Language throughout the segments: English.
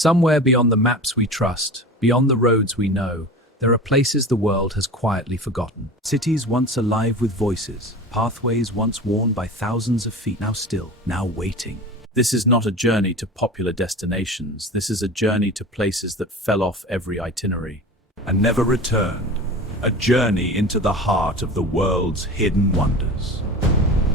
Somewhere beyond the maps we trust, beyond the roads we know, there are places the world has quietly forgotten. Cities once alive with voices, pathways once worn by thousands of feet, now still, now waiting. This is not a journey to popular destinations. This is a journey to places that fell off every itinerary. And never returned. A journey into the heart of the world's hidden wonders.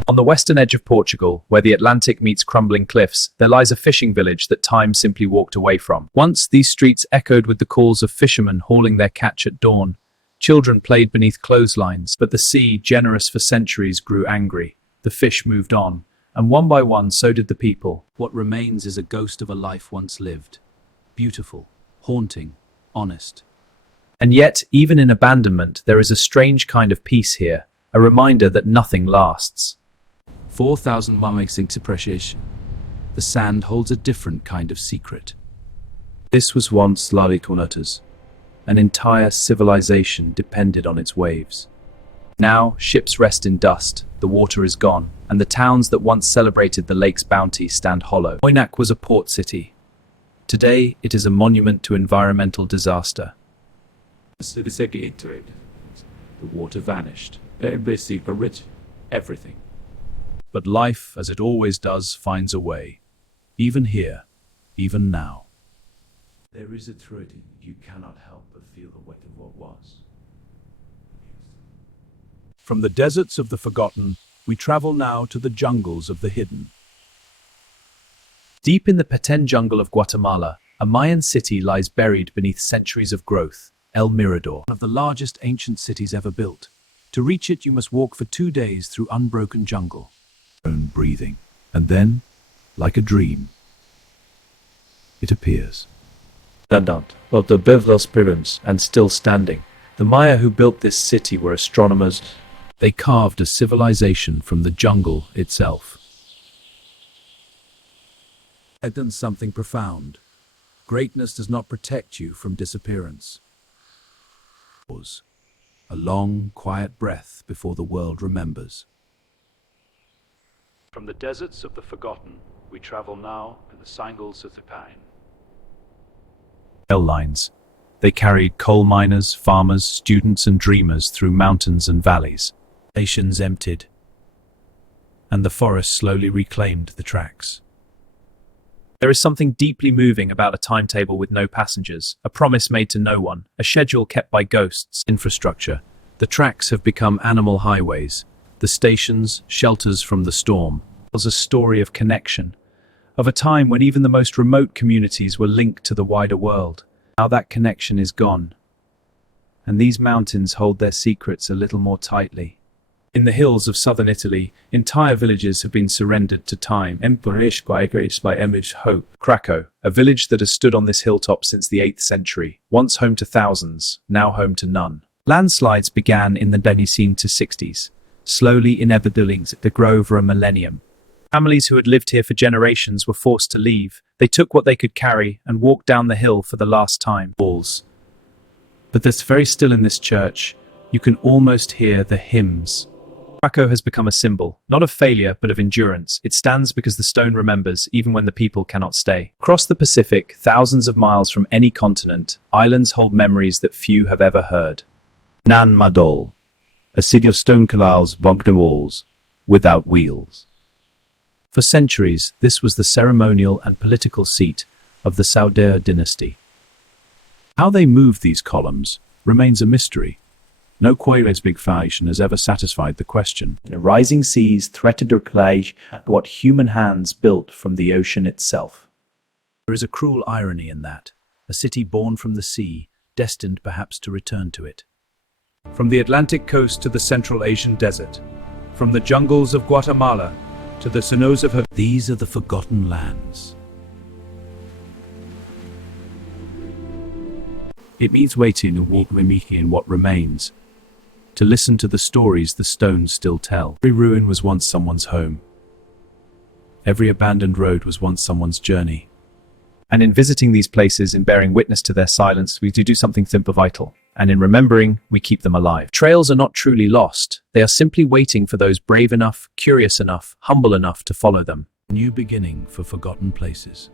On the western edge of Portugal, where the Atlantic meets crumbling cliffs, there lies a fishing village that time simply walked away from. Once, these streets echoed with the calls of fishermen hauling their catch at dawn. Children played beneath clotheslines, but the sea, generous for centuries, grew angry. The fish moved on, and one by one, so did the people. What remains is a ghost of a life once lived. Beautiful, haunting, honest. And yet, even in abandonment, there is a strange kind of peace here, a reminder that nothing lasts. 4,000 miles appreciation. The sand holds a different kind of secret. This was once Lalitornatas. An entire civilization depended on its waves. Now, ships rest in dust, the water is gone, and the towns that once celebrated the lake's bounty stand hollow. Oinak was a port city. Today, it is a monument to environmental disaster. The water vanished. Everything. But life, as it always does, finds a way. Even here, even now. There is a truth you cannot help but feel the weight of what was. From the deserts of the forgotten, we travel now to the jungles of the hidden. Deep in the Petén jungle of Guatemala, a Mayan city lies buried beneath centuries of growth, El Mirador. One of the largest ancient cities ever built. To reach it, you must walk for 2 days through unbroken jungle. Own breathing, and then, like a dream, it appears. Standout of the biblical spirits, and still standing. The Maya who built this city were astronomers. They carved a civilization from the jungle itself. I've done something profound. Greatness does not protect you from disappearance. A long, quiet breath before the world remembers. From the deserts of the forgotten, we travel now to the sangles of the pine. Rail lines. They carried coal miners, farmers, students and dreamers through mountains and valleys. Stations emptied, and the forest slowly reclaimed the tracks. There is something deeply moving about a timetable with no passengers, a promise made to no one, a schedule kept by ghosts. Infrastructure. The tracks have become animal highways. The stations, shelters from the storm. It was a story of connection, of a time when even the most remote communities were linked to the wider world. Now that connection is gone, and these mountains hold their secrets a little more tightly. In the hills of southern Italy, entire villages have been surrendered to time. By image hope. Craco, a village that has stood on this hilltop since the 8th century, once home to thousands, now home to none. Landslides began in the 1960s, slowly inevitably to grow over a millennium. Families who had lived here for generations were forced to leave. They took what they could carry and walked down the hill for the last time. Walls. But it's very still in this church. You can almost hear the hymns. Craco has become a symbol, not of failure, but of endurance. It stands because the stone remembers, even when the people cannot stay. Across the Pacific, thousands of miles from any continent, islands hold memories that few have ever heard. Nan Madol, a city of stone canals, bunked walls, without wheels. For centuries, this was the ceremonial and political seat of the Saudara dynasty. How they moved these columns remains a mystery. No Quayres big foundation has ever satisfied the question. The rising seas threatened to collage what human hands built from the ocean itself. There is a cruel irony in that, a city born from the sea, destined perhaps to return to it. From the Atlantic coast to the Central Asian desert, from the jungles of Guatemala to the snows of these are the forgotten lands. It means waiting and walking in what remains, to listen to the stories the stones still tell. Every ruin was once someone's home. Every abandoned road was once someone's journey. And in visiting these places, in bearing witness to their silence, we do something simple vital. And in remembering, we keep them alive. Trails are not truly lost. They are simply waiting for those brave enough, curious enough, humble enough to follow them. New beginning for forgotten places.